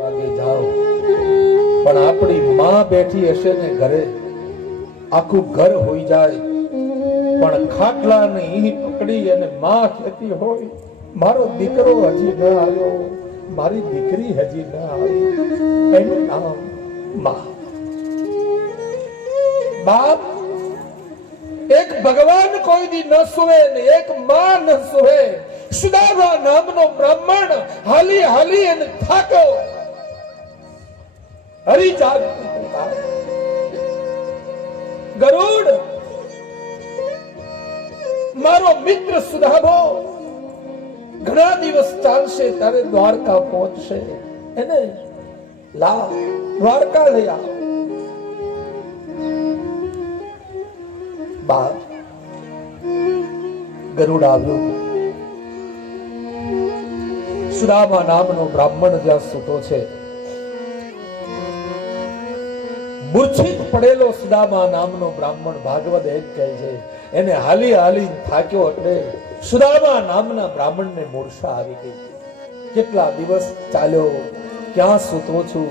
વાગે જાઓ, પણ આપણી માં બેઠી હશે ને ઘરે, આખું ઘર હોઈ જાય, પણ ખાટલાને ઈ પકડી અને માં કહેતી હોય, મારો દીકરો હજી ન આવ્યો, મારી દીકરી હજી ન આવી, એનું નામ માં. બાપ એક ભગવાન કોઈ દી ન સુવે ને એક માં ન સુવે. સુદામા નામનો બ્રાહ્મણ હાલી હાલી અને થાક્યો, હરિજાગ ગરુડ મારો મિત્ર સુદામો ઘણા દિવસ ચાલશે ત્યારે દ્વારકા પહોંચશે, એને લા દ્વારકા લઈ આવ. બાપ ગરુડ આવ્યો. સુદામા નામનો બ્રાહ્મણ જ્યાં સૂતો છે, મૂર્છિત પડેલો સુદામા નામનો બ્રાહ્મણ, ભાગવત એક કહે છે, એને હાલી હાલી થાક્યો એટલે સુદામા નામના બ્રાહ્મણને મૂર્છા આવી ગઈ. કેટલા દિવસ ચાલ્યો, ક્યાં સૂતો છું,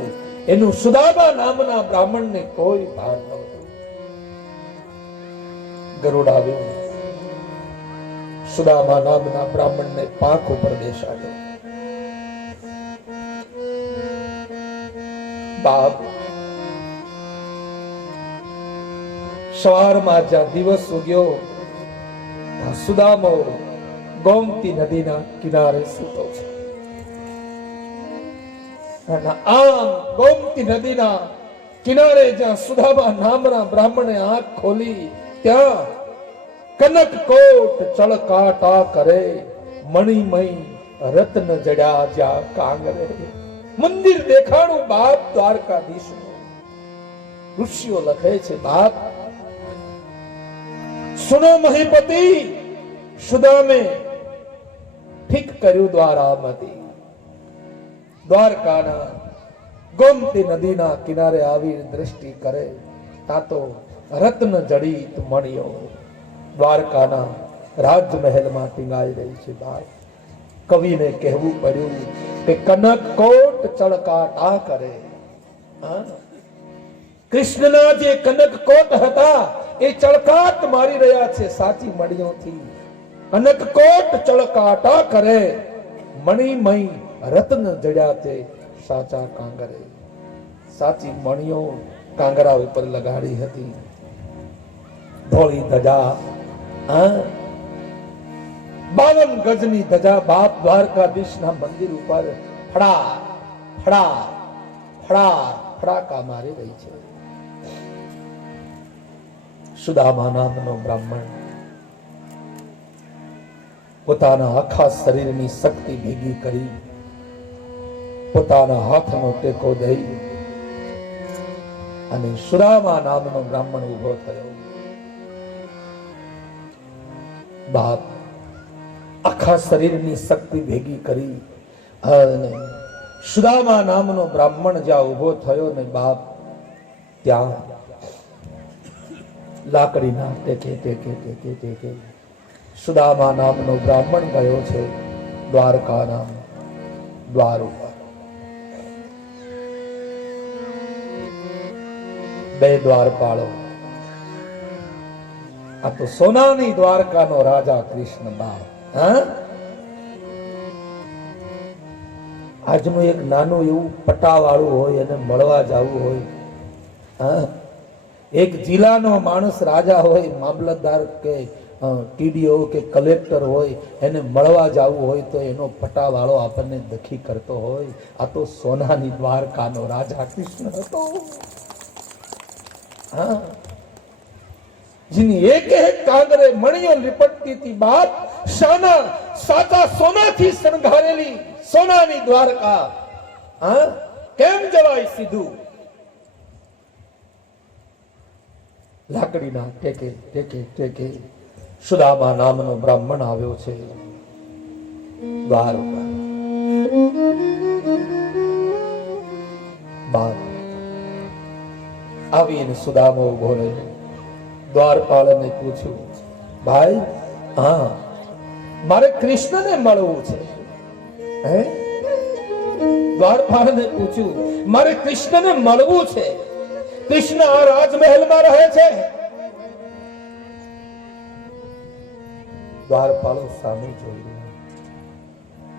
એનું સુદામા નામના બ્રાહ્મણને કોઈ ભાન નહોતું. ગરુડ આવ્યો, સુદામા નામના બ્રાહ્મણને પાંખ ઉપર બેસાડ્યો. બાપ સવારમાં જ્યાં દિવસ ઉગ્યો, સુદામો ગોમતી નદીના કિનારે સૂતો છે. અને આમ ગોમતી નદીના કિનારે જ્યાં સુદામા નામના બ્રાહ્મણે આંખ ખોલી, ત્યાં કનકકોટ ચળકાટા કરે, મણિમય રત્ન જડ્યા જ્યાં કાંગરે. મંદિર દેખાણું બાપ દ્વારકાધીશનું. ઋષિઓ લખે છે, બાપ સુનો મહીપતિ, સુદામે ઠીક કર્યું દ્વારામતી. દ્વારકાના ગોમતી નદીના કિનારે આવી દ્રષ્ટિ કરે, તા તો રત્ન જડિત મણિઓ દ્વારકાના રાજમહેલમાં ટીંગાઈ રહી છે. બાપ કવિને કહેવું પડ્યું કે કનકકોટ ચળકાટા કરે. કૃષ્ણના જે કનકકોટ હતા એ ચળકાટ મારી રહ્યા છે સાચી મણિઓથી. કનકકોટ ચળકાટા કરે, મણિમય રત્ન જડ્યા છે સાચા કાંગરે. સાચી મણિઓ કાંગરા ઉપર લગાડી હતી. ધોળી ધજા, 52 ગજની ધજા બાપ દ્વારકાધીશના મંદિર ઉપર ફડા ફડા ફડા ફડાકા મારી રહી છે. સુદામા નામનો બ્રાહ્મણ પોતાના આખા શરીરની શક્તિ ભેગી કરી, પોતાના હાથનો ટેકો દઈ અને સુદામા નામનો બ્રાહ્મણ ઉભો થયો. બાપ આખા શરીરની શક્તિ ભેગી કરી અને સુદામા નામનો બ્રાહ્મણ જ્યાં ઉભો થયો ને બાપ, ત્યાં લાકડીના ટેકે ટેકે ટેકે ટેકે સુદામા નામનો બ્રાહ્મણ ગયો છે દ્વારકાના દ્વાર ઉપર. 2 દ્વારપાળો. આ તો સોનાની દ્વારકાનો રાજા કૃષ્ણ બાપ. આજનું એક નાનું એવું પટાવાળું હોય અને મળવા જવું હોય, એક જિલ્લાનો માણસ રાજા હોય, મામલતદાર કે ટીડીઓ કે કલેક્ટર હોય, એને મળવા જવું હોય તો એનો પટાવાળો આપણને દખી કરતો હોય. આ તો સોનાની દ્વારકાનો રાજા કૃષ્ણ હતો. જેની એક એક કાંગરે મણિયો લીપટતી હતી. બાપ શાના સાચા સોનાથી શણગારેલી સોનાની દ્વારકા કેમ જવાય સીધું? લાકડીના ટેકે ટેકે ટેકે સુદામા નામનો બ્રાહ્મણ આવ્યો છે દ્વાર ઉપર. બાપ આવીને સુદામો ઉભો રહ્યો. દ્વારપાળને પૂછ્યું, ભાઈ મારે કૃષ્ણને મળવું છે. દ્વારપાળને પૂછ્યું, મારે કૃષ્ણને મળવું છે, કૃષ્ણ આ રાજમહેલમાં રહે છે. દ્વારપાળો સામે જોયું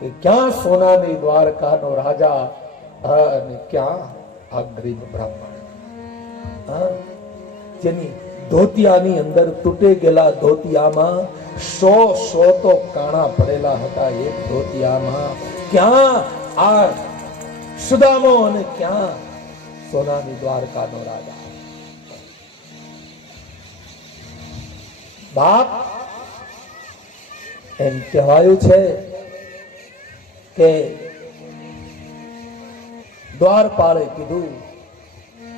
કે ક્યાં સોનાની દ્વારકાનો રાજા અને ક્યાં આ ગરીબ બ્રાહ્મણ, જેની ધોતિયાની અંદર તૂટે ગયેલા ધોતિયામાં સો તો કાણા પડેલા હતા. એક ધોતિયામાં ક્યાં આ સુદામો અને ક્યાં સોનાની દ્વારકાનો રાજા. બાપ, એમ કહેવાયું છે કે દ્વારપાળે કીધું,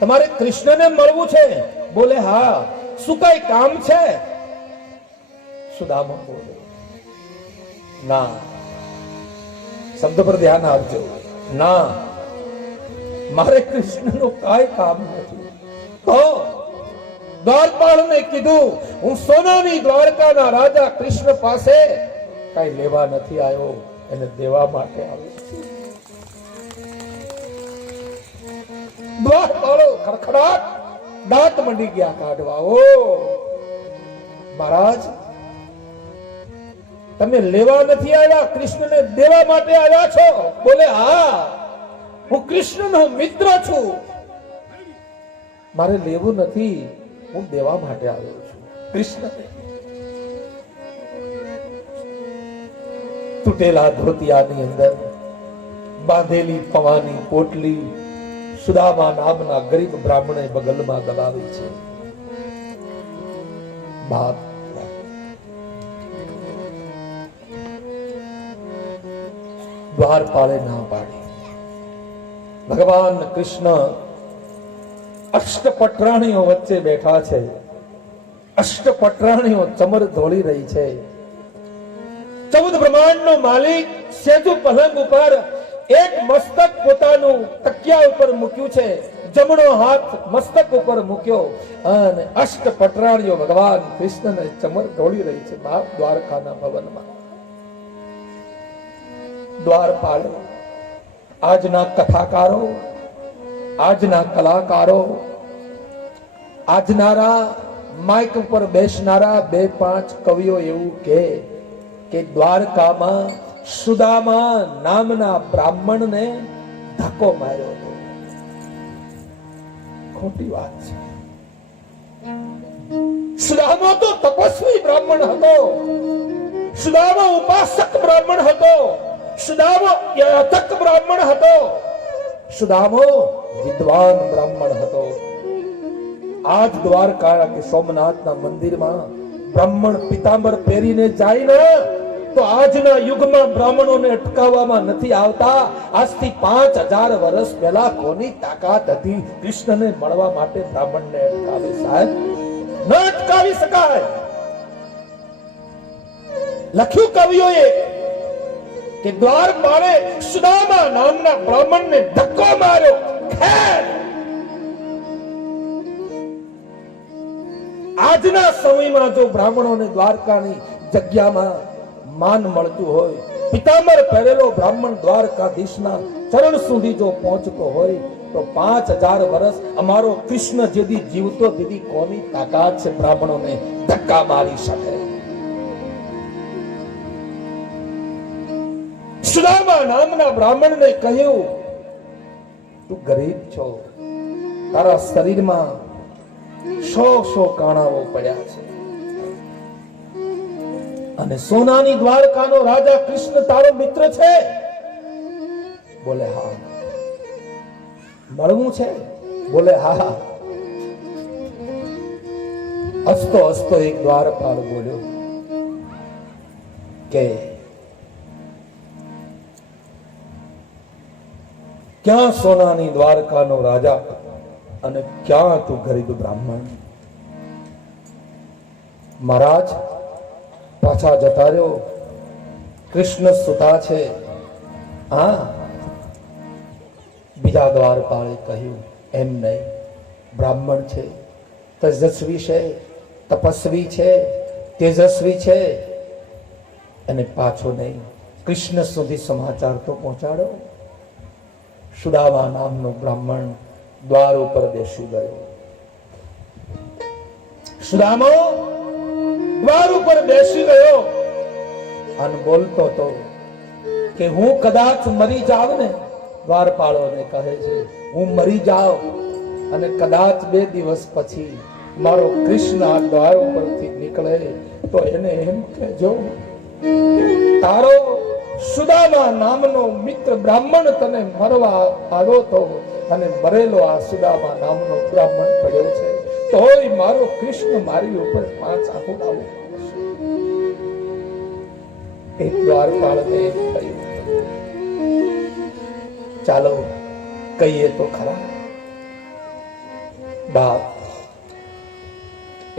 તમારે કૃષ્ણને મળવું છે? બોલે હા. શું કઈ કામ છે? સુદામા બોલે, ના. શબ્દ પર ધ્યાન આપજો. ના, મારે કૃષ્ણનું કાંઈ કામ નથી. તો દ્વારપાળને કીધું, હું સોનાની દ્વારકાના રાજા કૃષ્ણ પાસે કઈ લેવા નથી આવ્યો, એને દેવા માટે આવ્યો છું. દ્વારપાળો ખડખડાટ દાંત મંડી ગયા કાઢવા. ઓ મહારાજ, તમે લેવા નથી આવ્યા, કૃષ્ણને દેવા માટે આવ્યા છો? બોલે હા, હું કૃષ્ણનો મિત્ર છું, મારે લેવું નથી, હું દેવા માટે આવ્યો છું કૃષ્ણને. તૂટેલા ધોતિયાની અંદર બાંધેલી પવાની પોટલી સુદામા નામના ગરીબ બ્રાહ્મણે બગલમાં દબાવી છે. બાપ, દ્વારપાળે ના પાડી. ભગવાન કૃષ્ણ અષ્ટપટરાણીઓ વચ્ચે બેઠા છે. અષ્ટપટરાણીઓ ચમર ધોળી રહી છે. 14 બ્રહ્માંડનો માલિક સેજુ પલંગ ઉપર એક મસ્તક પોતાનું તકિયા ઉપર મૂક્યું છે, જમણો હાથ મસ્તક ઉપર મૂક્યો અને અષ્ટપટરાણીઓ ભગવાન કૃષ્ણને ચમર ધોળી રહી છે. બાપ, દ્વારકાના ભવનમાં દ્વારપાળ, આજના કથાકારો, આજના કલાકારો, આજનારા માઇક ઉપર બેસનારા 2-5 કવિઓ એવું કે દ્વારકામાં સુદામા નામના બ્રાહ્મણને ધક્કો માર્યો હતો. ખોટી વાત છે. સુદામા તો તપસ્વી બ્રાહ્મણ હતો, સુદામા ઉપાસક બ્રાહ્મણ હતો, સુદામા યતક બ્રાહ્મણ હતો, સુદામો વિદ્વાન બ્રાહ્મણ હતો. આજ દ્વારકા કે સોમનાથના મંદિરમાં બ્રાહ્મણ પિતાંબર પહેરીને જાય ને તો આજના યુગમાં બ્રાહ્મણોને અટકાવવામાં નથી આવતા. આજથી 5000 વર્ષ પહેલા કોની તાકાત હતી કૃષ્ણને મળવા માટે બ્રાહ્મણને અટકાવે? સાહેબ, ન અટકાવી શકાય. લખ્યું કવિઓએ કે દ્વારપાળે સુદામા નામના બ્રાહ્મણને ધક્કો માર્યો. ખેર, આજના સમયમાં જો બ્રાહ્મણોને દ્વારકાની જગ્યામાં માન મળતું હોય, પિતાંબર પહેરેલો બ્રાહ્મણ દ્વારકાધીશના ચરણ સુધી જો પહોંચતો હોય તો 5000 વર્ષ અમારો કૃષ્ણ જેદી જીવતો દીદી કોની તાકાત છે બ્રાહ્મણોને ધક્કા મારી શકે? સુદામા નામના બ્રાહ્મણને કહ્યું, તું ગરીબ છો, તારા શરીરમાં 100 કાણાઓ પડ્યા છે અને સોનાની દ્વારકાનો રાજા કૃષ્ણ તારો મિત્ર છે? બોલે હા. મળવું છે? બોલે હા. હસતો હસતો એક દ્વારપાળ બોલ્યો કે ક્યાં સોનાની દ્વારકાનો રાજા અને ક્યાં તું ગરીબ બ્રાહ્મણ? મહારાજ પાછા જતા રહ્યો, કૃષ્ણ સુતા છે. હા, બીજા દ્વારપાળે કહ્યું, એમ નહીં, બ્રાહ્મણ છે, તેજસ્વી છે, તપસ્વી છે, તેજસ્વી છે, અને પાછો નહીં, કૃષ્ણ સુધી સમાચાર તો પહોંચાડો. સુદામા નામનો બ્રાહ્મણ દ્વાર ઉપર બેસી ગયો. સુદામો દ્વાર ઉપર બેસી ગયો અને બોલતો હતો કે હું કદાચ મરી જાવ ને, દ્વારપાળોને કહે છે, હું મરી જાવ અને કદાચ 2 દિવસ પછી મારો કૃષ્ણ આ દ્વાર ઉપરથી નીકળે તો એને એમ કહેજો, તારો સુદામા નામનો મિત્ર બ્રાહ્મણ તને મરવા આવ્યો તો અને મરેલો આ સુદામા નામનો બ્રાહ્મણ પડ્યો છે, તોય મારો કૃષ્ણ મારી ઉપર 5 આંખો ડાવું પડશે. એક દ્વારપાળને એમ કહ્યું, ચાલો કહીએ તો ખરા. બાપ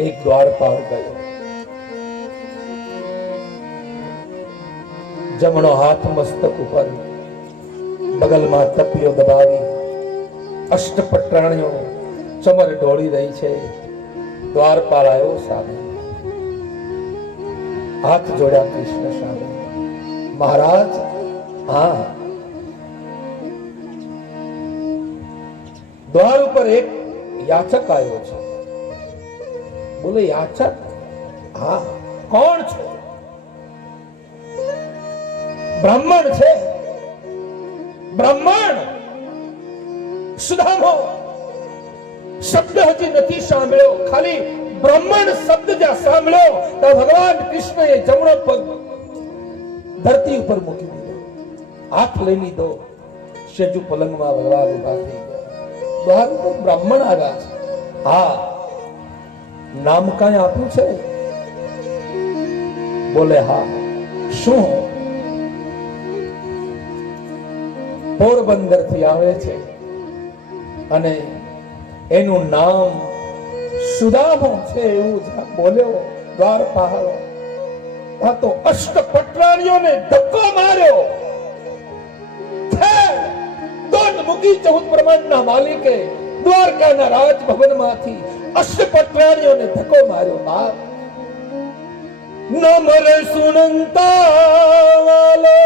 એક દ્વારપાળ ગયો, જમણો હાથ મસ્તક ઉપર, બગલમાં તપિયો દબાવી, અષ્ટપટ્રાણીઓ ચમર ઢોળી રહી છે. દ્વારપાળ આવ્યો સામે, હાથ જોડ્યા કૃષ્ણ સામે, મહારાજ હા. દ્વાર ઉપર એક યાચક આવ્યો છે. બોલે યાચક? હા. કોણ છે? બ્રાહ્મણ છે. બ્રાહ્મણ. સુદામો શબ્દ હજી નથી સાંભળ્યો, ખાલી બ્રાહ્મણ શબ્દ જ્યાં સાંભળ્યો તો ભગવાન કૃષ્ણએ જમણો પગ ધરતી ઉપર મૂકી દીધો, હાથ લઈ લીધો, સેજુ પલંગમાં ભગવાન ઉભા થઈ ગયા. દ્વાર ઉપર બ્રાહ્મણ આવ્યા છે. હા. નામ કાંઈ આપ્યું છે? બોલે હા. શું? પોરબંદર થી આવે છે અને એનું નામ સુદામો છે એવું બોલ્યો. દ્વારપાળ આ તો અષ્ટપટ્રાણીઓને ધક્કો માર્યો. દોટ મૂકી 14 બ્રહ્માંડના માલિકે દ્વારકાના રાજભવનમાંથી અષ્ટપટ્રાણીઓને ધક્કો માર્યો. બાપ ન મરે સુનંતા વાલો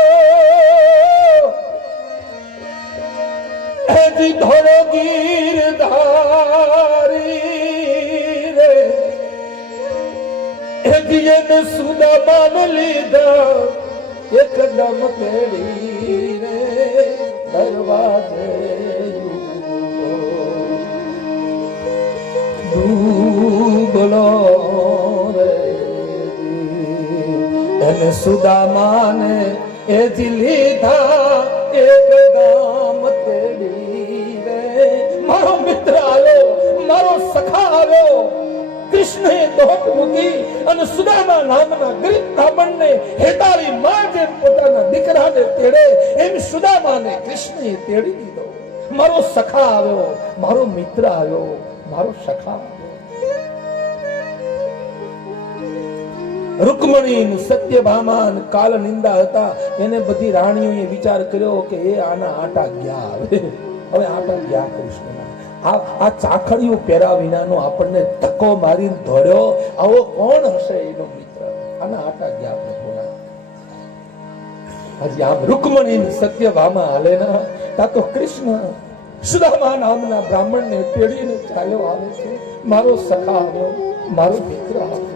હેજી ધોળો ગીરધારી રે, હેજી એને સુદામાને લીધા એકદમ કેડી રે દરવાજે ડૂબલો રે, એને સુદામાને હેજી લીધા એકદમ કેડી રે. મારો મિત્ર આવ્યો, મારો સખા આવ્યો. કૃષ્ણએ દોટ મૂકી અને સુદામા નામના ગરીબ બ્રાહ્મણને હેતાળી માં જેમ પોતાના દીકરાને તેડે એમ સુદામાને કૃષ્ણએ તેડી દીધો. મારો સખા આવ્યો, મારો મિત્ર આવ્યો, મારો સખા આવ્યો. રૂકમણી, સત્યભામા, કાલ નિંદા હતા. એને બધી રાણીઓએ વિચાર કર્યો કે એ આના આટા ગયા, હવે આટા ગયા કૃષ્ણના. આ ચાખડીઓ પહેરા વિનાનો આપણને ધક્કો મારીને ધોડ્યો, આવો કોણ હશે એનો મિત્ર? આના આટા ગયા પ્રભુના. હજી આમ રૂકમણી સત્યભામા હાલે ના તા તો કૃષ્ણ સુદામા નામના બ્રાહ્મણને તેડીને ચાલ્યો આવે છે. મારો સખા આવ્યો, મારો મિત્ર આવ્યો.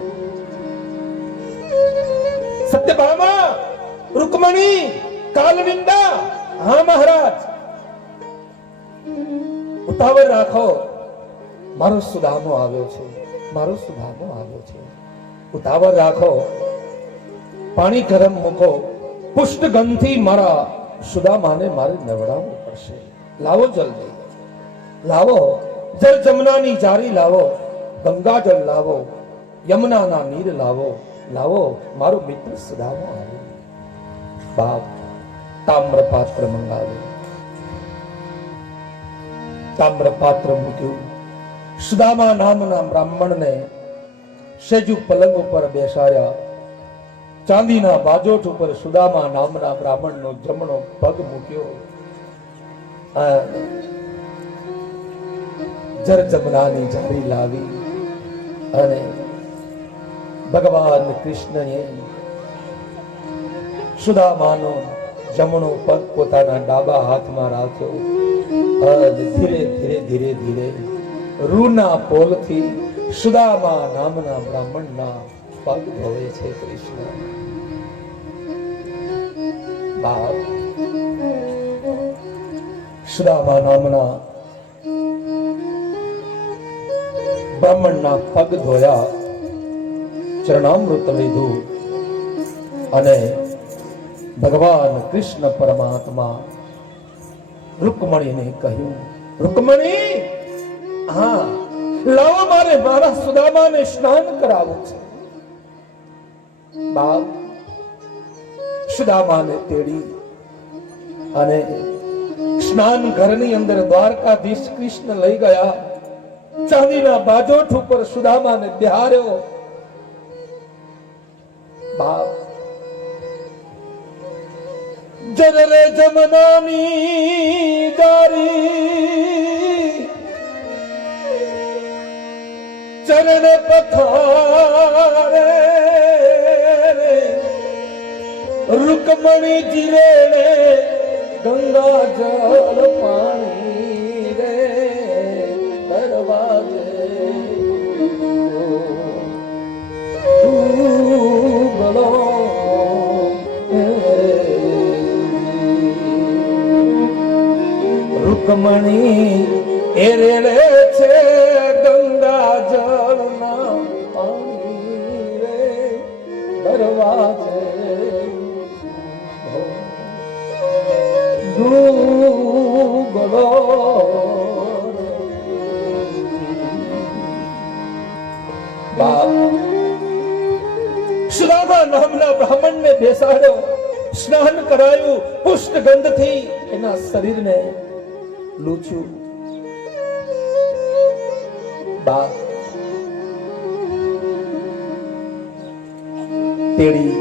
સત્યભામા, રૂકમણી, કાલનિંદા, હા મહારાજ ઉતાવળ રાખો, મારો સુદામો આવ્યો છે, મારો સુદામો આવ્યો છે. ઉતાવળ રાખો, પાણી ગરમ મૂકો, પુષ્ટગંધથી મારા સુદામાને મારે નવડાવવું પડશે. લાવો જલ્દી, લાવો. જળ જમનાની જારી લાવો, ગંગાજળ લાવો, યમુનાના નીર લાવો, લાવો. મારો મિત્ર સુદામો આવ્યો. બાપ તામ્ર પાત્ર મંગાવ્યું, તામ્ર પાત્ર મૂક્યું. સુદામા નામના બ્રાહ્મણને સેજુ પલંગ ઉપર બેસાડ્યા. ચાંદીના બાજોટ ઉપર સુદામા નામના બ્રાહ્મણનો જમણો પગ મૂક્યો. જરજમનાની જારી લાવી અને ભગવાન કૃષ્ણએ સુદામાનો જમણો પગ પોતાના ડાબા હાથમાં રાખ્યો. ધીરે ધીરે ધીરે ધીરે રૂના પોલથી સુદામા નામના બ્રાહ્મણના પગ ધોવે છે કૃષ્ણ. બાપ સુદામા નામના બ્રાહ્મણના પગ ધોયા, ચરણામૃત લીધું અને ભગવાન કૃષ્ણ પરમાત્મા રૂકમણીને કહ્યું, રૂકમણી, હા, લાવો, મારે મારા સુદામાને સ્નાન કરાવવું છે. બાપ સુદામાને તેડી અને સ્નાન ઘરની અંદર દ્વારકાધીશ કૃષ્ણ લઈ ગયા. ચાંદીના બાજોઠ ઉપર સુદામાને બિહાર્યો. બાપ જરે જમનાની જારી ચરણ પથારે રૂકમણી જીરે ગંગા જળ પાણી રે દરવાજે ડૂબલો રૂકમણી એ રેડે છે ગંગા જળના પાણી રે દરવાજે ડૂબલો. સુદામા નામના બ્રાહ્મણને બેસાડ્યો, સ્નાન કરાયું, પુષ્ટ ગંધથી એના શરીરને લૂછ્યું. બાપ તેડી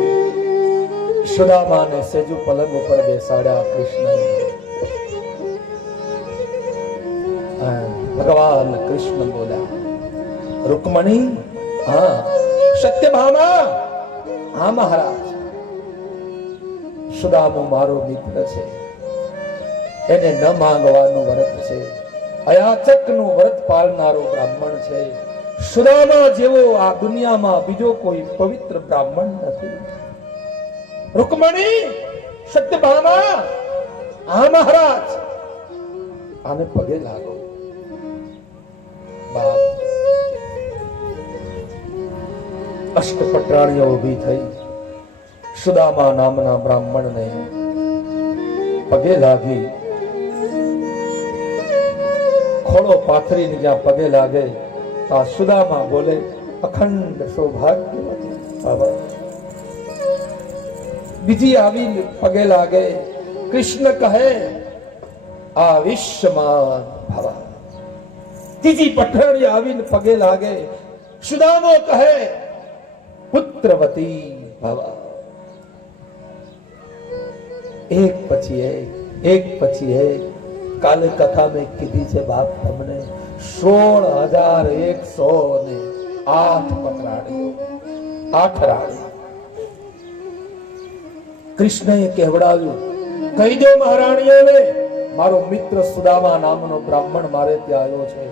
સુદામાને સેજુ પલંગ ઉપર બેસાડ્યા કૃષ્ણ. ભગવાન કૃષ્ણ બોલ્યા, રૂકમણી, હા સત્યભામા, હા મહારાજ, સુદામો મારો મિત્ર છે, એને ન માંગવાનું વ્રત છે, અયાચકનું વ્રત પાળનારો બ્રાહ્મણ છે. સુદામા જેવો આ દુનિયામાં બીજો કોઈ પવિત્ર બ્રાહ્મણ નથી. રૂકમણી, સત્યભામા, હા મહારાજ, આને પગે લાગો. બાપ અષ્ટપટરાણીઓ ઊભી થઈ સુદામા નામના બ્રાહ્મણને પગે લાગી. ખોળો પાથરીને જ્યાં પગે લાગે આ સુદામા બોલે, અખંડ સૌભાગ્યવતી ભવ. બીજી આવીને પગે લાગે, કૃષ્ણ કહે, આવિષ્યમાન ભવ. ત્રીજી પટરાણી આવીને પગે લાગે, સુદામો કહે, પુત્રવતી ભવ. એક પછી એક પછી એક કાલે કથા મેં કીધી છે બાપ તમને, 16,108 પટરાણીઓ, 8 રાણી. કૃષ્ણએ કહેવડાવ્યું, કહી દો મહારાણીઓને, મારો મિત્ર સુદામા નામનો બ્રાહ્મણ મારે ત્યાં આવ્યો છે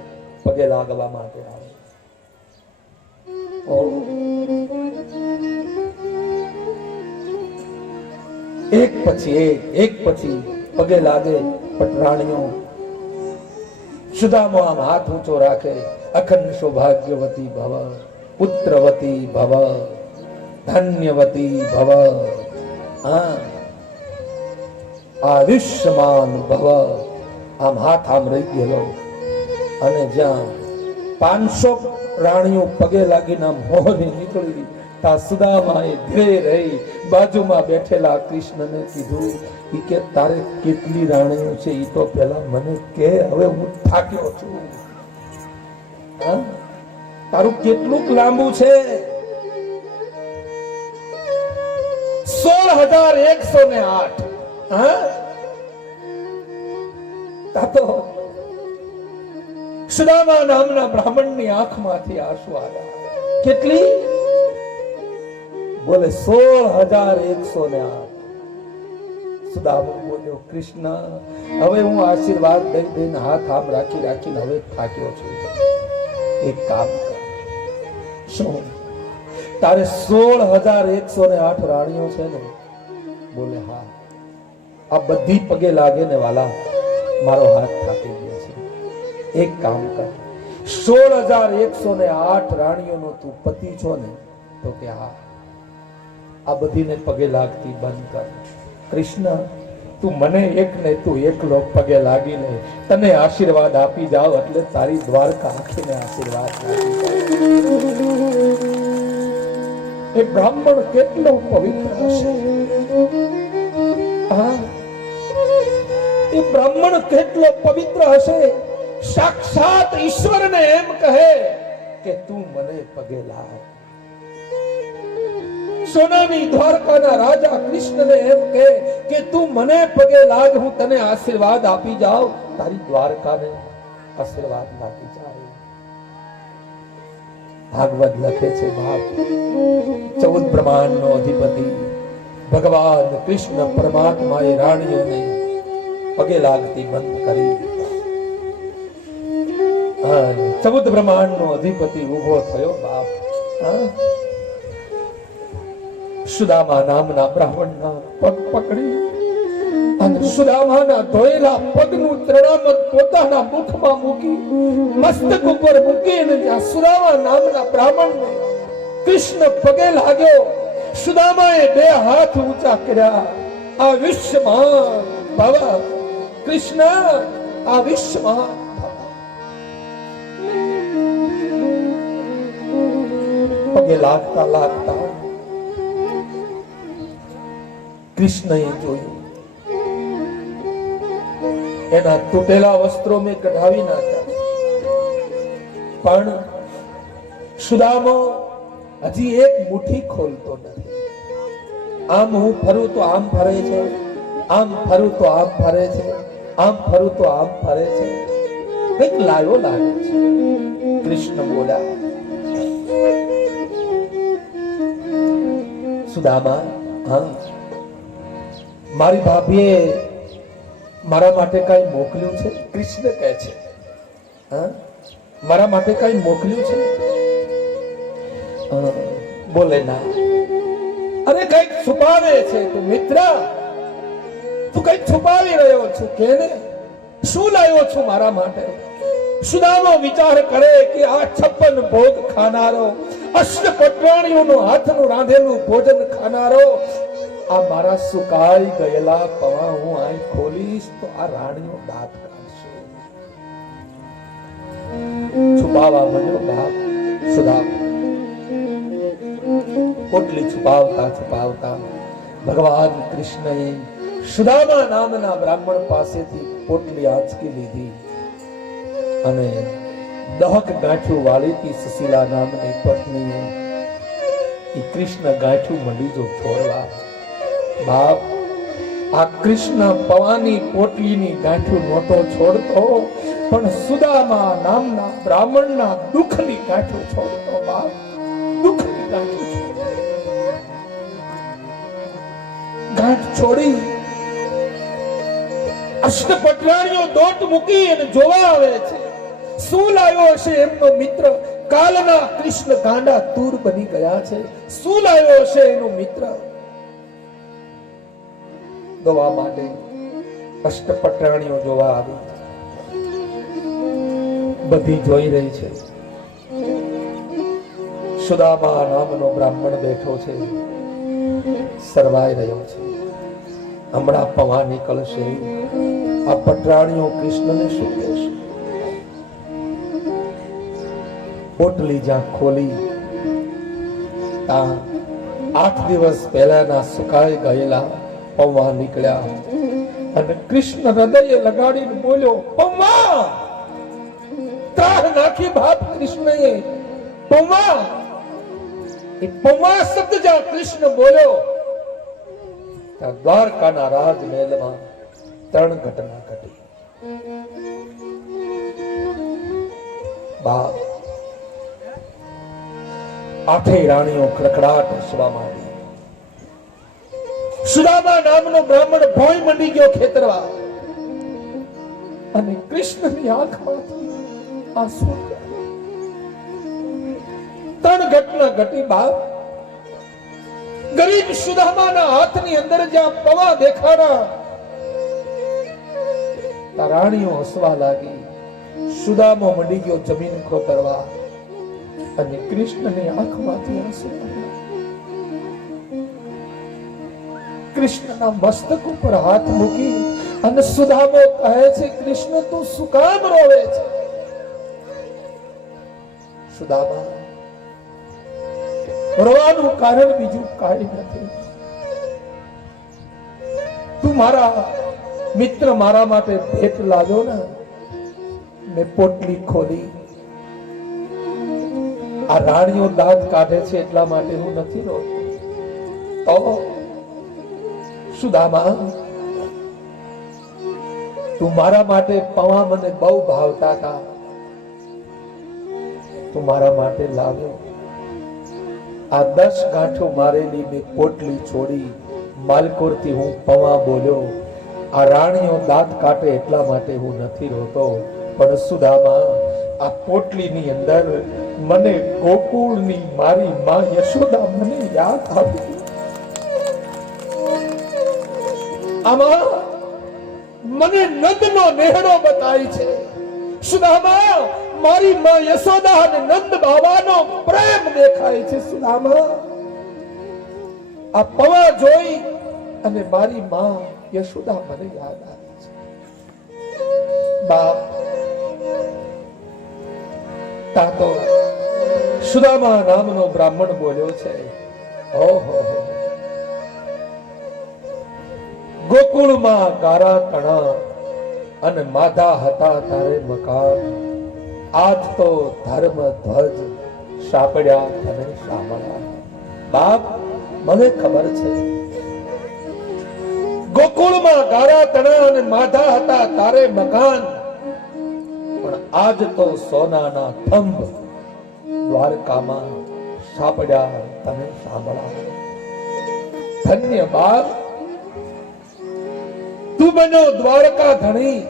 પગે લાગવા માટે. એક પછી એક પછી પગે લાગે પટરાણીઓ. સુદામો આમ હાથ ઊંચો રાખે, અખંડ સૌભાગ્યવતી ભવ, પુત્રવતી ભવ, ધન્યવતી ભવ, આયુષ્યમાન ભવ. આમ હાથ આમ રહી ગયેલો અને જ્યાં 500 રાણીઓ પગે લાગીને મોહની નીકળી, તા સુદામાએ ધીરે રહી બાજુમાં બેઠેલા કૃષ્ણને કીધું કે તારે કેટલી રાણીઓ છે એ તો પેલા મને કે, હવે હું થાક્યો છું. તારું કેટલું લાંબુ છે? 16,108. તો સુદામા નામના બ્રાહ્મણની આંખમાંથી આંસુ આવ્યા. કેટલી? બોલે 16,108. સુદામા બોલ્યો, કૃષ્ણ હવે હું આશીર્વાદ દઈ દઈને હાથ આમ રાખી રાખીને હવે થાક્યો છું. એક કામ કર. શું? તારે 16,108 રાણીઓ છે ને? બોલે હા. આ બધી પગે લાગે ને વાલા, મારો હાથ થાકી ગયો છે. એક કામ કર, 16,108 રાણીઓનો તું પતિ છો ને? તો કે હા. આ બધીને પગે લાગતી બંધ કર. કૃષ્ણ તું મને એક ને તું એકલો પગે લાગીને તને આશીર્વાદ આપી જાવ એટલે તારી દ્વારકા આખીને આશીર્વાદ આપી જાય. એ બ્રાહ્મણ કેટલો પવિત્ર હશે! એ બ્રાહ્મણ કેટલો પવિત્ર હશે! સાક્ષાત ઈશ્વરને એમ કહે કે તું મને પગે લાગ. સોનાની દ્વારકાના રાજા કૃષ્ણને એમ કહે કે તું મને પગે લાગ, હું તને આશીર્વાદ આપી જાઉં. તારી દ્વારકાને આશીર્વાદ આપી જાય. ભાગવત લખે છે બાપ, 14 બ્રહ્માંડનો અધિપતિ ભગવાન કૃષ્ણ પરમાત્માએ રાણીઓને પગે લાગતી બંધ કરી. 14 બ્રહ્માંડનો અધિપતિ ઉભો થયો બાપ. સુદામા નામના બ્રાહ્મણના પગ પકડી અને સુદામાના ધોયેલા પગનું તૃણામત પોતાના મુખમાં મૂકી, મસ્તક ઉપર મૂકીને જ્યાં સુદામા નામના બ્રાહ્મણને કૃષ્ણ પગે લાગ્યો, સુદામાએ 2 હાથ ઊંચા કર્યા. આ વિશ્વમાં ભવ કૃષ્ણ, આ વિશ્વમાં પગે લાગતા લાગતા કૃષ્ણએ જોયું, એના તૂટેલા વસ્ત્રો મેં કઢાવી નાખ્યા, પણ સુદામો હજી એક મુઠ્ઠી ખોલતો નથી. આમ હું ફરું તો આમ ફરે છે, આમ ફરું તો આમ ફરે છે, આમ ફરું તો આમ ફરે છે. કંઈક લાયો લાગે છે. કૃષ્ણ બોલ્યા, સુદામા, હા મારી ભાભીએ મારા માટે કઈ મોકલ્યું છે? કૃષ્ણ કહે છે, હા મારા માટે કઈ મોકલ્યું છે? બોલે ના. અરે કઈક છુપાવે છે તું મિત્ર, તું કઈક છુપાવી રહ્યો છું. કે ને શું લાવ્યો છું મારા માટે? સુદામો વિચાર કરે કે આ 56 ભોગ ખાનારો, અષ્ટપટરાણીઓનું હાથનું રાંધેલું ભોજન ખાનારો, આ મારા સુકાઈ ગયેલા પવા હું અહીં ખોલીશ તો આ રાણીઓ દાંત કાઢશે. છુપાવા મળ્યો બાપ સુદામા. પોટલી છુપાવતા છુપાવતા ભગવાન કૃષ્ણએ સુદામા નામના બ્રાહ્મણ પાસેથી પોટલી આંચકી લીધી અને 10 ગાંઠું વાળી હતી સુશીલા નામની પત્નીએ. એ કૃષ્ણ ગાંઠું મંડી જો છોડવા. બાપ આ કૃષ્ણ પવાની પોટલીની ગાંઠું નહોતો છોડતો, પણ સુદામા નામના બ્રાહ્મણના દુઃખની ગાંઠું છોડતો. બાપ દુઃખની ગાંઠું ગાંઠ છોડી અષ્ટપટરાણીઓ દોટ મૂકી અને જોવા આવે છે. શું લાવ્યો હશે એમનો મિત્ર? કાલના કૃષ્ણ ગાંડા તૂર બની ગયા છે. શું લાવ્યો હશે એનો મિત્ર? દવા માટે અષ્ટપટરાણીઓ જોવા આવી. બધી જોઈ રહી છે. સુદામા નામનો બ્રાહ્મણ બેઠો છે, સરવાઈ રહ્યો છે. હમણાં પવા નીકળશે. આ પટરાણીઓ કૃષ્ણને શું કહેશે? પોટલી જ્યાં ખોલી ત્યાં 8 દિવસ પહેલાના સુકાઈ ગયેલા પૌવા નીકળ્યા અને કૃષ્ણ હૃદયે લગાડીને બોલ્યો, પૌવા! ત્રાહ નાખી બાપ કૃષ્ણએ. પૌવા! એ પૌવા શબ્દ જ્યાં કૃષ્ણ બોલ્યો ત્યાં દ્વારકાના રાજમહેલમાં 3 ઘટના ઘટી. બાપ 8 રાણીઓ કડકડાટ હસવા માંડી. સુદામા નામનો બ્રાહ્મણ ભોંય મંડી ગયો ખેતરવા, અને કૃષ્ણની આંખમાંથી આંસુ આવ્યા. ત્રણ ઘટના ઘટી બાપ. ગરીબ સુદામાના હાથની અંદર જ્યાં પવા દેખાડા, રાણીઓ હસવા લાગી. સુદામો મંડી ગયો જમીન ખોતરવા, અને કૃષ્ણની આંખમાંથી આંસુ આવ્યા. કૃષ્ણના મસ્તક ઉપર હાથ મૂકી અને સુદામો કહે છે, કૃષ્ણ તું શું કામ રોવે છે? સુદામા, રોવાનું કારણ બીજું કાંઈ નથી. તું મારા મિત્ર મારા માટે ભેટ લાવ્યો ને, મેં પોટલી ખોલી. આ રાણીઓ દાંત કાઢે છે એટલા માટે હું નથી રોતો. તો સુદામા, તું મારા માટે પવા મને બહુ ભાવતા હતા, તું મારા માટે લાવ્યો. આ 10 ગાંઠો મારેલી મેં પોટલી છોડી, માલકોરથી હું પવા બોલ્યો. આ રાણીઓ દાંત કાઢે એટલા માટે હું નથી રોતો. પણ સુદામા, આ પોટલીની અંદર મને ગોકુળની મારી માં યશોદા મને યાદ આવી. આમાં મને નંદનો નેહડો બતાય છે. સુદામા, મારી માં યશોદા અને નંદ બાબાનો પ્રેમ દેખાય છે. સુદામા, આ પવા જોઈ અને મારી માં યશોદા મને યાદ આવે છે. બાપ, તા તો સુદામા નામનો બ્રાહ્મણ બોલ્યો છે, ઓહો, ગોકુળમાં ગારા તણા અને માધા હતા તારે મકાન. આજ તો ધર્મ ધ્વજ સાપડ્યા તને સાંભળ્યા. બાપ, મને ખબર છે, ગોકુળમાં ગારા તણા અને માધા હતા તારે મકાન, પણ આજ તો સોનાના થંભ દ્વારકામાં સાપડ્યા તને સાંભળ્યા. ધન્ય બાપ, તું બન્યો દ્વારકા ધણી.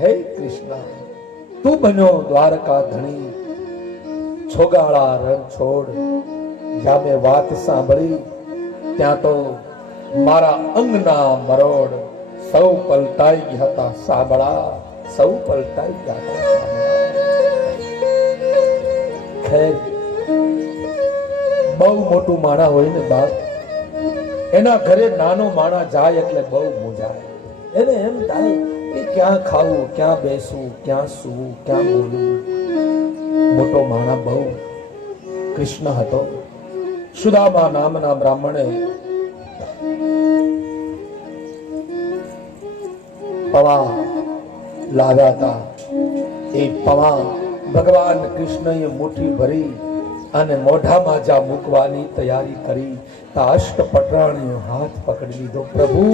હે કૃષ્ણ, તું બન્યો દ્વારકા ધણી. છોગાળા રણ છોડ, જ્યાં મેં વાત સાંભળી ત્યાં તો મારા અંગના મરોડ સૌ પલટાઈ ગયા હતા સાંભળા, સૌ પલટાઈ ગયા હતા સાંભળા. ખેર, બહુ મોટું માણા હોય ને બાપ, એના ઘરે નાનો માણા જાય એટલે બહુ મૂંઝાય. એને એમ થાય કે ક્યાં ખાવું, ક્યાં બેસવું, ક્યાં સૂવું, ક્યાં બોલવું. મોટો માણા બહુ કૃષ્ણ હતો. સુદામા નામના બ્રાહ્મણે પવા લાવ્યા હતા. એ પવા ભગવાન કૃષ્ણએ મુઠ્ઠી ભરી અને મોઢામાં જા મૂકવાની તૈયારી કરી. અષ્ટપટરાણીએ હાથ પકડી લીધો. પ્રભુ,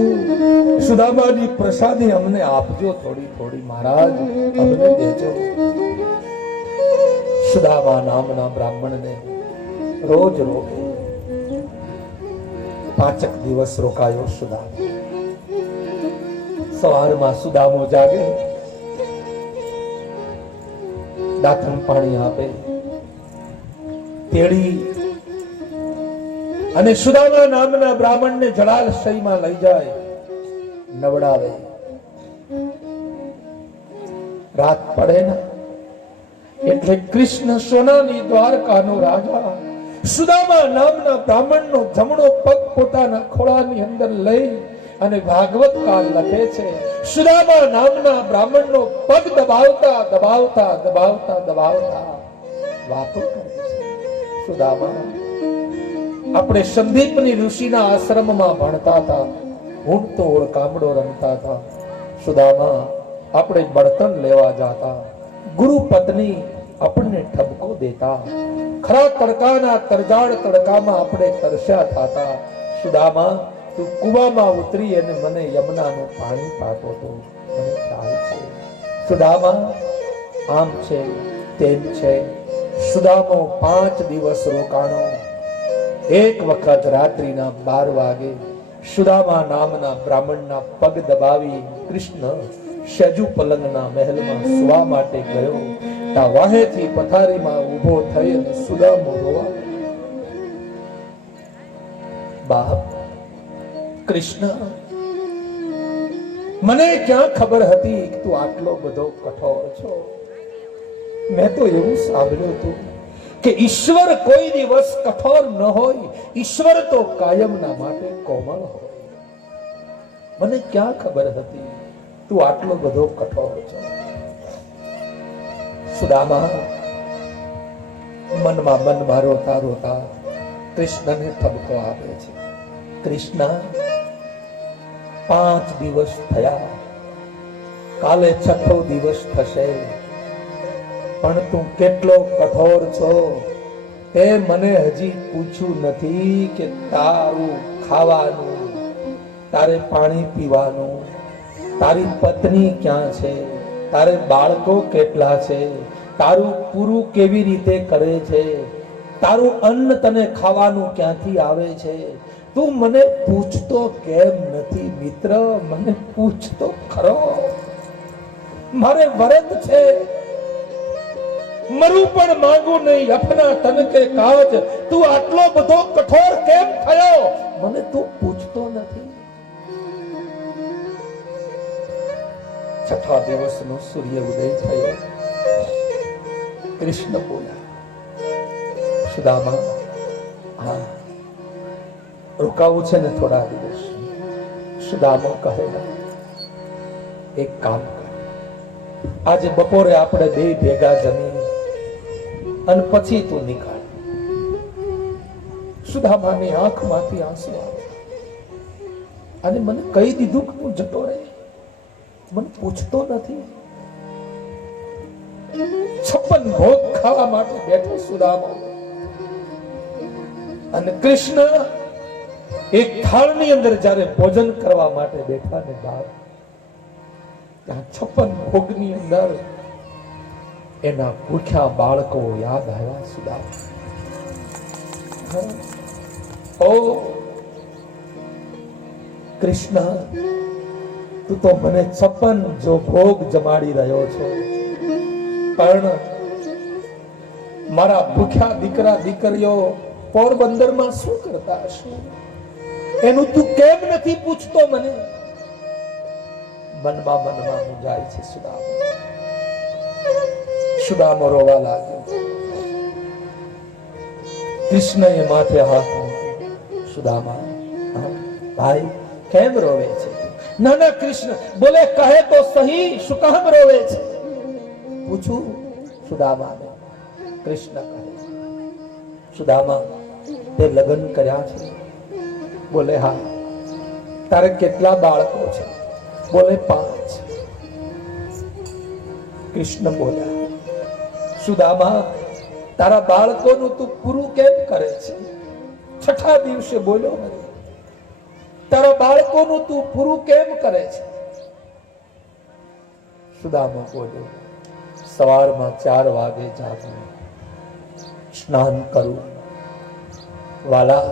સુદામાની પ્રસાદી અમને આપજો, થોડી થોડી મહારાજ અમને દેજો. સુદામા નામના બ્રાહ્મણને રોજ રોજ 5 દિવસ રોકાયો સુદામા. સવારમાં સુદામો જાગે, દાંતણ પાણી આપે, તેડી અને સુદામા નામના બ્રાહ્મણને જળાશયમાં લઈ જાય, નવડાવે. રાત પડે ને એટલે કૃષ્ણ સોનાની દ્વારકાનો રાજા સુદામા નામના બ્રાહ્મણનો જમણો પગ પોતાના ખોળાની અંદર લઈ અને ભાગવત કાળ લખે છે. સુદામા નામના બ્રાહ્મણનો પગ દબાવતા દબાવતા દબાવતા દબાવતા વાતો કરે છે. સુદામા, આપણે સંદીપની ઋષિના આશ્રમમાં ભણતા હતા, હું તો ઓળકામડો રમતા હતા. સુદામા, આપણે બળતણ લેવા જાતા, ગુરુ પત્ની આપણને ઠપકો દેતા, ખરા તડકાના તરજાળ તડકામાં આપણે તરસ્યા થતા. સુદામા, તું કુવામાં ઉતરી અને મને યમુનાનું પાણી પાતો હતો, મને ખ્યાલ છે. સુદામા, આમ છે તેમ છે. સુદામો 5 દિવસ રોકાણો. એક વખત રાત્રિના 12 વાગે સુદામા નામના બ્રાહ્મણના પગ દબાવી કૃષ્ણ શેજુ પલંગના મહેલમાં સુવા માટે ગયો. તા વાહેથી પથારીમાં ઊભો થઈ અને સુદામો રોવા, બાપ કૃષ્ણ, મને ક્યાં ખબર હતી કે તું આટલો બધો કઠોર છો. મેં તો એવું સાંભળ્યું હતું કે ઈશ્વર કોઈ દિવસ કઠોર ન હોય, ઈશ્વર તો કાયમના માટે કોમળ હોય. મને ક્યાં ખબર હતી તું આટલો બધો કઠોર છો. સુદામા મનમાં રોતા રોતા કૃષ્ણને ઠપકો આપે છે. કૃષ્ણ, 5 દિવસ થયા, કાલે 6થો દિવસ થશે, પણ તું કેટલો કઠોર છો તે મને હજી પૂછ્યું નથી કે તારું ખાવાનું, તારે પાણી પીવાનું, તારી પત્ની ક્યાં છે, તારે બાળકો કેટલા છે, તારું પૂરું કેવી રીતે કરે છે, તારું અન્ન તને ખાવાનું ક્યાંથી આવે છે, તું મને પૂછતો કેમ નથી? મિત્ર, મને પૂછતો ખરો. મારે વ્રત છે, મરું પણ માંગુ નહીં, અપના તન કે કાજ. તું આટલો બધો કઠોર કેમ થયો? મને તું પૂછતો નથી. 6થા દિવસનો સૂર્ય ઉદય થયો. કૃષ્ણ બોલ્યા, સુદામા, હા રોકાવું છે ને થોડા દિવસ. સુદામો કહે, એક કામ કર, આજે બપોરે આપણે બે ભેગા જમી અને પછી તું નીકળ. સુદામાની આંખમાંથી આંસુ આવે. અને મને કહી દીધું કે હું જતો રહે, મને પૂછતો નથી. 56 ભોગ ખાવા માટે બેઠો સુદામો. અને કૃષ્ણ એક થાળની અંદર જ્યારે ભોજન કરવા માટે બેઠા ને બાપ, ત્યાં 56 ભોગની અંદર એના ભૂખ્યા બાળકો યાદ આવ્યા. સુદામા, ઓ કૃષ્ણ, તું તો મને 56 જો ભોગ જમાડી રહ્યો છો, પણ મારા ભૂખ્યા દીકરા દીકરીઓ પોરબંદરમાં શું કરતા હશે એનું તું કેમ નથી પૂછતો મને? મનમાં મૂંઝાય છે સુદામો. સુદામો રોવા લાગ્યો. કૃષ્ણએ માથે હાથ મૂક્યો. સુદામા, ભાઈ કેમ રોવે છે? ના ના કૃષ્ણ બોલે, કહે તો સહી, શું કામ રોવે છે? પૂછું સુદામાને. કૃષ્ણ કહે, સુદામા, તે લગ્ન કર્યા છે? બોલે, હા. તારે કેટલા બાળકો છે? બોલે, 5. કૃષ્ણ બોલ્યા, સુદામા, તારા બાળકોનું તું પૂરું કેમ કરે છે? 6થા દિવસે બોલ્યો, તારા બાળકોનું તું પૂરું કેમ કરે છે? સુદામા બોલ્યો, સવારમાં 4 વાગે જાગું, સ્નાન કરું, વાલા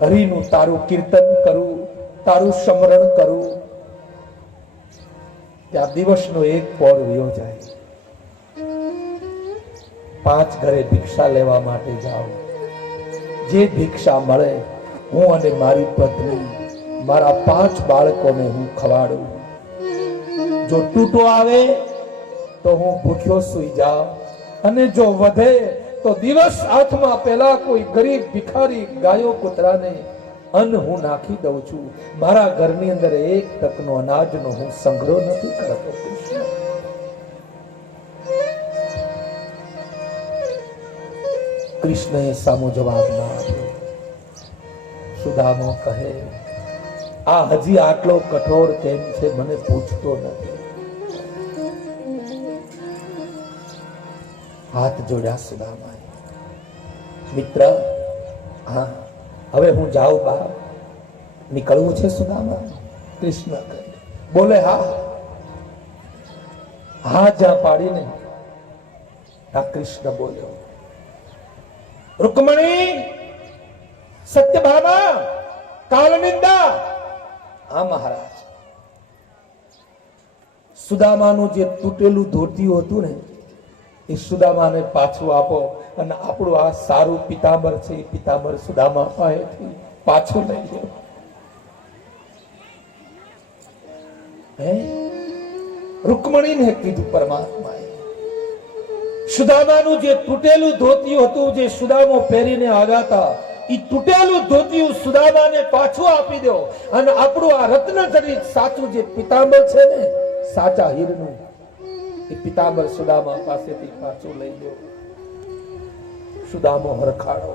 હરિનું તારું કીર્તન કરું, તારું સ્મરણ કરું, ત્યાં દિવસનો એક પોર વયો જાય. 5 ઘરે ભિક્ષા લેવા માટે જાઉં. જે ભિક્ષા મળે હું અને મારી પત્ની મારા 5 બાળકોને હું ખવાડું. જો તૂટો આવે તો હું ભૂખ્યો સૂઈ જાઉં, અને જો વધે તો દિવસ હાથમાં પેલા કોઈ ગરીબ ભિખારી ગાયો કૂતરાને અન્ન હું નાખી દઉં છું. મારા ઘરની અંદર 1 ટકનો અનાજનો હું સંગ્રહ નથી કરતો. કૃષ્ણએ સામો જવાબ ના આપ્યો. સુદામો કહે, આ હજી આટલો કઠોર કેમ છે? મને પૂછતો નથી. હાથ જોડ્યા સુદામાએ. મિત્ર, હા હવે હું જાઉં બાપ, નીકળવું છે સુદામા? કૃષ્ણ કહે, બોલે, હા હા જ્યાં પાડીને. આ કૃષ્ણ બોલ્યો, રૂકમણી સત્યભામા, કાલનિંદા. હા મહારાજ, સુદામાનું જે તૂટેલું ધોતિયું હતું ને એ સુદામાને પાછું આપો અને આપણું આ સારું પિતાંબર છે એ પિતાંબર સુદામા પાસેથી પાછું લઈ લો. હે રૂકમણીને કીધું પરમાત્માએ, સુદામાનું જે તૂટેલું ધોતિયું હતું જે સુદામો પહેરીને આવ્યા હતા એ તૂટેલું ધોતિયું સુદામાને પાછું આપી દો અને આપણું આ રત્ન જડિત સાચું જે પિતાંબર છે ને સાચા હીરનું એ પિતાંબર સુદામા પાસેથી પાછું લઈ લો. સુદામો હરખાડો,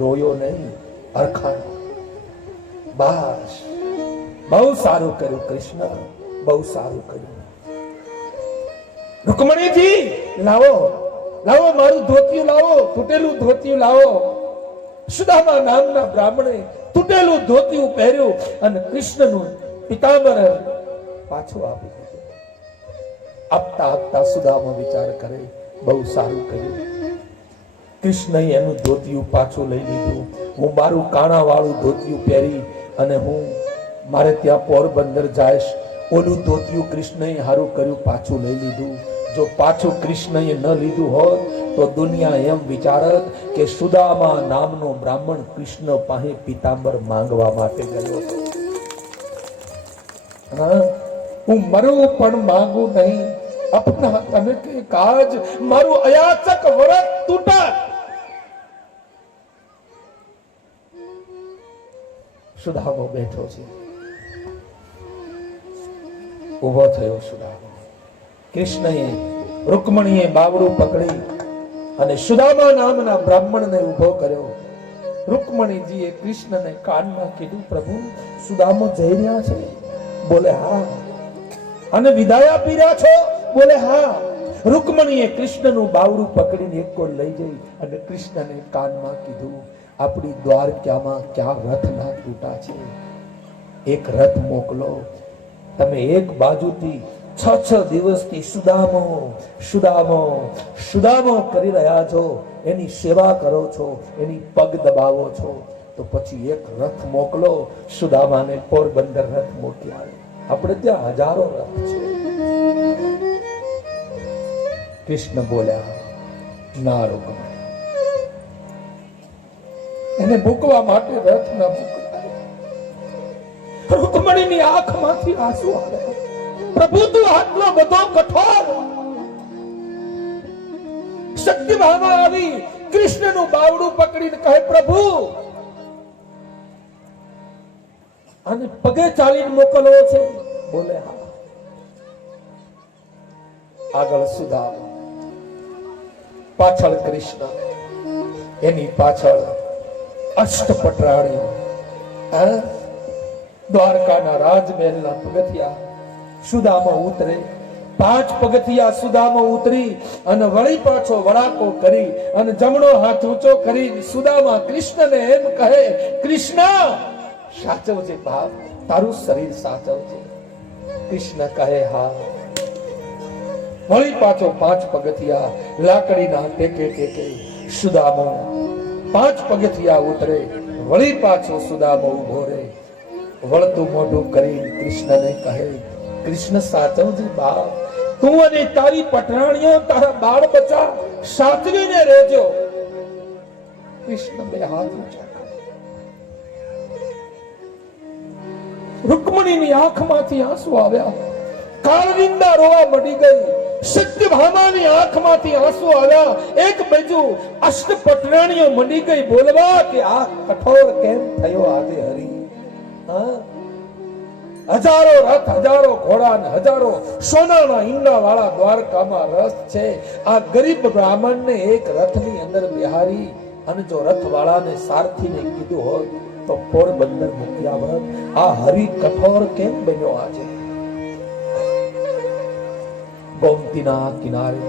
રોયો નહીં, હરખાડો. બસ, બહુ સારું કર્યું કૃષ્ણ, બહુ સારું કર્યું. રૂકમણીજી લાવો, લાવો મારું ધોતિયું લાવો, તૂટેલું ધોતિયું લાવો. સુદામા નામના બ્રાહ્મણે તૂટેલું ધોતિયું પહેર્યું અને કૃષ્ણનું પિતાંબર પાછું આપી દીધું. આપતા આપતા સુદામા વિચાર કરે, બહુ સારું કર્યું. કૃષ્ણએ એનું ધોતિયું પાછું લઈ લીધું. હું મારું કાણા વાળું ધોતિયું પહેરી અને હું મારે ત્યાં પોરબંદર જાઈશ. ઓલું ધોતિયું કૃષ્ણએ હારું કર્યું, પાછું લઈ લીધું. જો પાછું કૃષ્ણએ ન લીધું હોત તો દુનિયા એમ વિચારત કે સુદામા નામનો બ્રાહ્મણ કૃષ્ણ પાસે પિતાંબર માંગવા માટે ગયો હતો. હું મરું પણ માંગુ નહીં, अपना तन के काज मारू अयाचक व्रत तूटा. સુદામો બેઠો છે, ઉભો થયો સુદામો. કૃષ્ણએ રૂકમણીએ બાવડું પકડી અને સુદામા નામના બ્રાહ્મણને ઉભો કર્યો. રૂકમણીજીએ કૃષ્ણને કાનમાં કીધું, પ્રભુ સુદામો જઈ રહ્યા છે? બોલે હા. અને વિદાય આપી રહ્યા છો? બોલે હા. રૂકમણીએ કૃષ્ણનું બાવડું પકડીને એક કોર લઈ જઈ અને કૃષ્ણને કાનમાં કીધું, આપણી દ્વારકામાં ક્યાં રથના તૂટા છે, એક રથ મોકલો. તમે એક બાજુથી 6 દિવસથી સુદામો સુદામો સુદામો કરી રહ્યા છો, એની સેવા કરો છો, એની પગ દબાવો છો, તો પછી એક રથ મોકલો. સુદામાને પોરબંદર રથ મોકલાયો. આપણે ત્યાં હજારો રથ છે. કૃષ્ણ બોલ્યા, ના રૂકમણી, એને મૂકવા માટે રથ ના મૂકતા. રૂકમણીની આંખમાંથી આંસુ આવે. પ્રભુ તું આટલો બધો કઠોર. સત્યભામા આવી કૃષ્ણનું બાવડું પકડીને કહે, પ્રભુ અને પગે ચાલીને મોકલવો છે? બોલે હા. આગળ સુદામા, પાછળ કૃષ્ણ, એની પાછળ અષ્ટપટરાણી. દ્વારકાના રાજમહેલના પગથિયા સુદામા ઉતરે. 5 પગથિયા સુદામા ઉતરી અને વળી પાછો વળાકો કરી અને જમણો હાથ ઊંચો કરી સુદામા કૃષ્ણને એમ કહે, કૃષ્ણ સાચવજે બાપ, તારું શરીર સાચવજે. કૃષ્ણ કહે હા. વળી પાછો 5 પગથિયા લાકડીના ટેકે ટેકે સુદામો 5 પગથિયા ઉતરે. વળી પાછો સુદામો ઉભો રહે. વળતું મોઢું કરી કૃષ્ણને કહે, કૃષ્ણ સાચવજે બાપ, તું અને તારી પટરાણીઓ, તારા બાળ બચ્ચા સાચવીને રહેજો. કૃષ્ણ બે હાથ ઊંચા કરે. રૂકમણીની આંખમાંથી આંસુ આવ્યા. કાળવિંદા રોવા મળી ગઈ. સત્યભામાની આંખમાંથી આંસુ આવ્યા. એક બાજુ અષ્ટપટરાણીઓ મંડી ગઈ બોલવા કે આ કઠોર કેમ થયો આજે હરી? હજારો રથ, હજારો ઘોડા ને હજારો સોનાના ઈંડા વાળા દ્વારકામાં રથ છે. આ ગરીબ બ્રાહ્મણને એક રથની અંદર બિહારી અને જો રથવાળાને સારથીને કીધું હોત તો પોરબંદર મૂકી આવત. આ હરી કઠોર કેમ બન્યો આજે? ગોમતીના કિનારે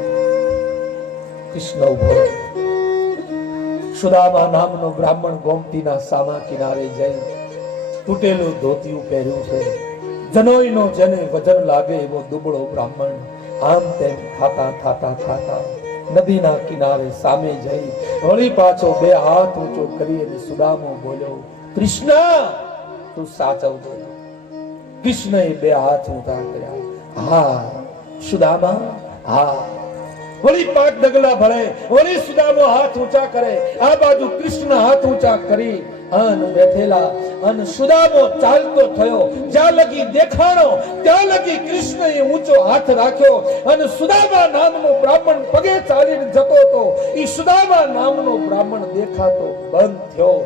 કૃષ્ણ ઉભો. સુદામા નામનો બ્રાહ્મણ ગોમતીના સામા કિનારે જઈ તૂટેલું ધોતિયું પહેર્યું છે. જનોઈનો જેને વજન લાગે એવો દુબળો બ્રાહ્મણ આમ તેમ ખાતા ખાતા ખાતા નદીના કિનારે સામે જઈ વળી પાછો બે હાથ ઊંચો કરી અને સુદામો બોલ્યો, કૃષ્ણ તું સાચવજો. કૃષ્ણએ બે હાથ ઊંચા કર્યા. હા સુદામા, હા. વળી 5 ડગલા ભળે, વળી સુદામો હાથ ઊંચા કરે. આ બાજુ કૃષ્ણ હાથ ઊંચા કરી અને બેઠેલા અને સુદામો ચાલતો થયો. જ્યાં લગી દેખાણો ત્યાં લગી કૃષ્ણએ ઊંચો હાથ રાખ્યો અને સુદામા નામનો બ્રાહ્મણ પગે ચાલીને જતો હતો. એ સુદામા નામનો બ્રાહ્મણ દેખાતો બંધ થયો.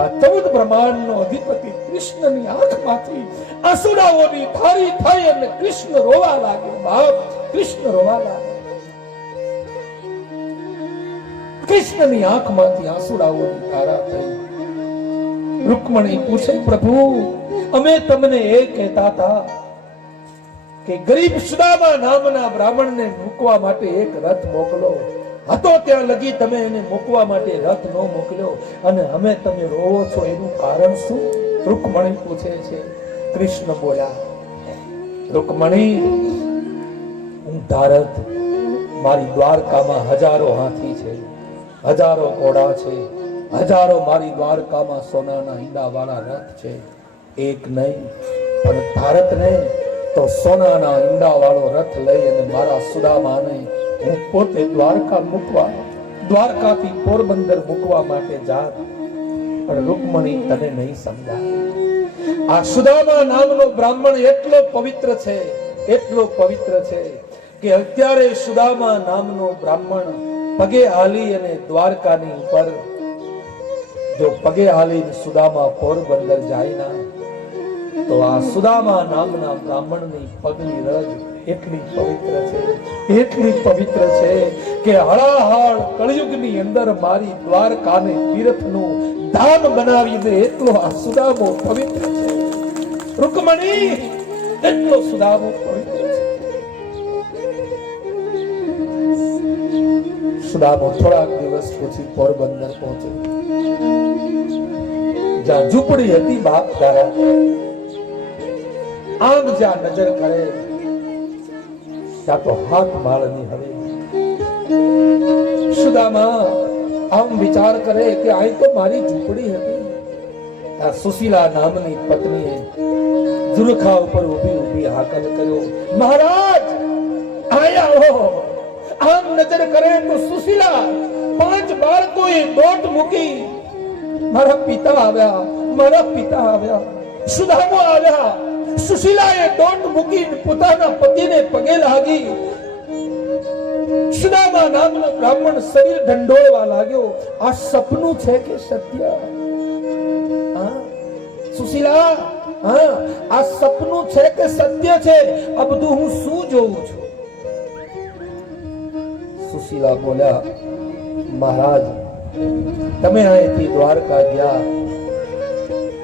આ 14 બ્રહ્માંડનો અધિપતિ કૃષ્ણની આંખમાંથી આંસુડાઓની ધારી થઈ અને કૃષ્ણ રોવા લાગ્યો. બાપ, કૃષ્ણ રોવા લાગ્યો. કૃષ્ણની આંખમાંથી આંસુડાઓની ધારા થઈ. રૂકમણી પૂછે, પ્રભુ અમે તમને એ કહેતા હતા કે ગરીબ સુદામા નામના બ્રાહ્મણને મૂકવા માટે એક રથ મોકલો. હતો ત્યાં લગી તમે એને મૂકવા માટે રથ ન મોકલ્યો અને અમે તમે રોવો છો, એનું કારણ શું? રૂકમણી પૂછે છે. કૃષ્ણ બોલ્યા, રૂકમણી, હું ધારત, મારી દ્વારકામાં હજારો હાથી છે, હજારો ઘોડા છે, હજારો મારી દ્વારકામાં સોનાના ઈંડા વાળા રથ છે. એક નહીં પણ ભારતને તો સોનાના ઈંડા વાળો રથ લઈ અને મારા સુદામાને હું પોતે દ્વારકા મૂકવા, દ્વારકાથી પોરબંદર મૂકવા માટે જાત. પણ રૂકમણી તને નહીં સમજાય. આ સુદામા નામનો બ્રાહ્મણ એટલો પવિત્ર છે, એટલો પવિત્ર છે કે અત્યારે સુદામા નામનો બ્રાહ્મણ પગે હાલી અને દ્વારકાની ઉપર જો પગે હાલીને સુદામા પોરબંદર જાય ના તો આ સુદામા નામના બ્રાહ્મણની પગની રજ એટલી પવિત્ર છે, એટલી પવિત્ર છે કે હળાહળ કળયુગની અંદર મારી દ્વારકાને તીર્થનું ધામ બનાવી દે એટલો આ સુદામો પવિત્ર છે. રૂકમણી, એટલો સુદામો પવિત્ર છે. સુદામો થોડાક દિવસ પછી પોરબંદર પહોંચે. જ્યાં ઝૂંપડી હતી બાપ તારા, આમ જ્યાં નજર કરે ત્યાં તો હાથ માળની હવેલી. સુદામા આમ વિચાર કરે કે આ તો મારી ઝૂંપડી હતી. આ સુશીલા નામની પત્નીએ ઝુલખા ઉપર ઊભી ઊભી હાકલ કર્યો, મહારાજ આયા હો. આમ નજર કરે તો સુશીલા 5 બાળકોએ દોટ મૂકી. મારા પિતા આવ્યા, મારા પિતા આવ્યા. સુદામો આવ્યા. સુશીલાએ દોટ મૂકીને પોતાના પતિને પગે લાગી. સુદામા નામનો બ્રાહ્મણ શરીર ઢંઢોળવા લાગ્યો. આ સપનું છે કે સત્ય? સુશીલા, હા, આ સપનું છે કે સત્ય છે? આ બધું હું શું જોઉં છું? સુશીલા બોલ્યા, મહારાજ, તમે અહીંથી દ્વારકા ગયા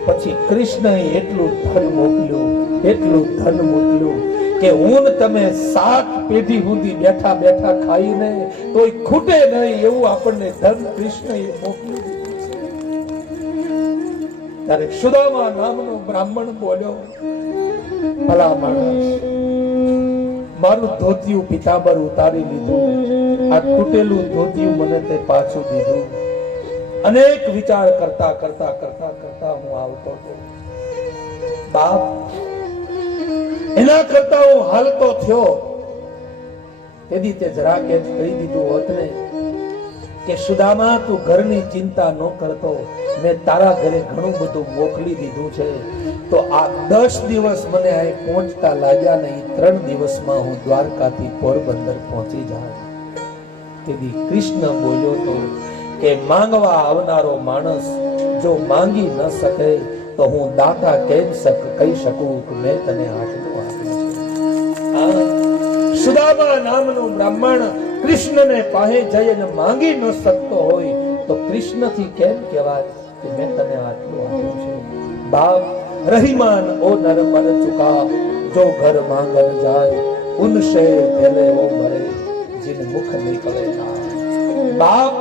પછી કૃષ્ણએ એટલું ધન મોકલ્યું, એટલું ધન મોકલ્યું કે હું તમે 7 પેઢી સુધી બેઠા બેઠા ખાઈને તોય ખૂટે નહીં એવું આપણને ધન કૃષ્ણએ મોકલ્યું. ત્યારે સુદામા નામનો બ્રાહ્મણ બોલ્યો, ભલા માણસ, મારું ધોતિયું પિતાંબર ઉતારી લીધું, આ તૂટેલું ધોતિયું મને તે પાછું દીધું. અનેક વિચાર કરતા કરતા કરતા કરતા હું આવતો હતો. બાપ, એના કરતા હું હાલતો થયો તેથી તે જરાક જ કહી દીધું હોત ને કે સુદામા, તું ઘરની ચિંતા ન કરતો, મેં તારા ઘરે ઘણું બધું મોકલી દીધું છે. તો આ 10 દિવસ મને અહીં પહોંચતા લાગ્યા નહીં, 3 દિવસમાં હું દ્વારકાથી પોરબંદર પહોંચી જાય. તેથી કૃષ્ણ બોલ્યો તો કે માંગવા આવનારો માણસ જો માંગી ન શકે તો હું દાતા કેમ કહી શકું કે મેં તને આટલું આપ્યું છે. સુદામા નામનો બ્રાહ્મણ કૃષ્ણને પાસે જઈને માંગી ન શકતો હોય તો કૃષ્ણથી કેમ કહેવાય કે મેં તને આટલું આપ્યું છે? બાપ, રહીમાન ઓ નર મન ચુકા, જો ઘર માંગન જાય ઉનસે પેલે ઓ મરે, જીન મુખ નીકળે ના. બાપ,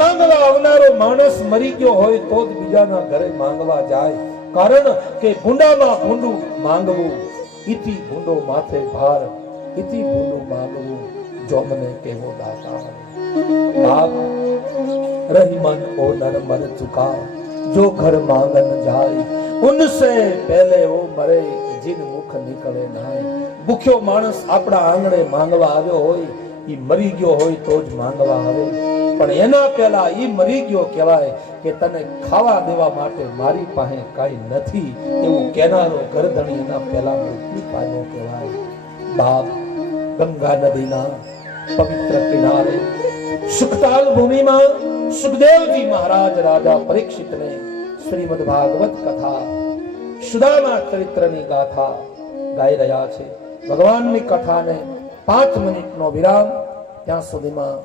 માંગવા આવનારો માણસ મરી ગયો હોય તો જ બીજાના ઘરે માંગવા જાય. કારણ કે ભૂંડામાં ભૂંડું માંગવું, ઇતિ ભૂંડો માથે ભાર, ઇતિ ભૂંડું માંગવું, જો મને કેવો દાતા. बाप रही मन ओ नर मर चुका, जो घर मांगन जाए उनसे पहले वो मरे, जिन मुख निकले नाय। भूख्यो माणस આપણા આંગણે માંગવા આવ્યો હોય, ઈ મરી ગયો હોય તો જ માંગવા આવે, પણ એના પહેલા ઈ મરી ગયો કહેવાય કે તને ખાવા દેવા માટે મારી પાસે કાંઈ નથી, એવું કહેનારો ગરધણી એના પહેલા મૃત્યુ પામ્યો કહેવાય। બાપ ગંગા નદીના પવિત્ર કિનારે સુખતાલ ભૂમિમાં સુખદેવજી મહારાજ રાજા પરીક્ષિતને શ્રીમદ ભાગવત કથા સુદામા ચરિત્રની ગાથા ગાઈ રહ્યા છે। ભગવાનની કથાને 5 મિનિટનો વિરામ, ત્યાં સુધીમાં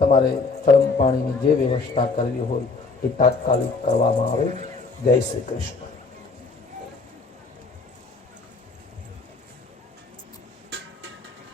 તમારે ગરમ પાણીની જે વ્યવસ્થા કરવી હોય એ તાત્કાલિક કરવામાં આવે। જય શ્રી કૃષ્ણ।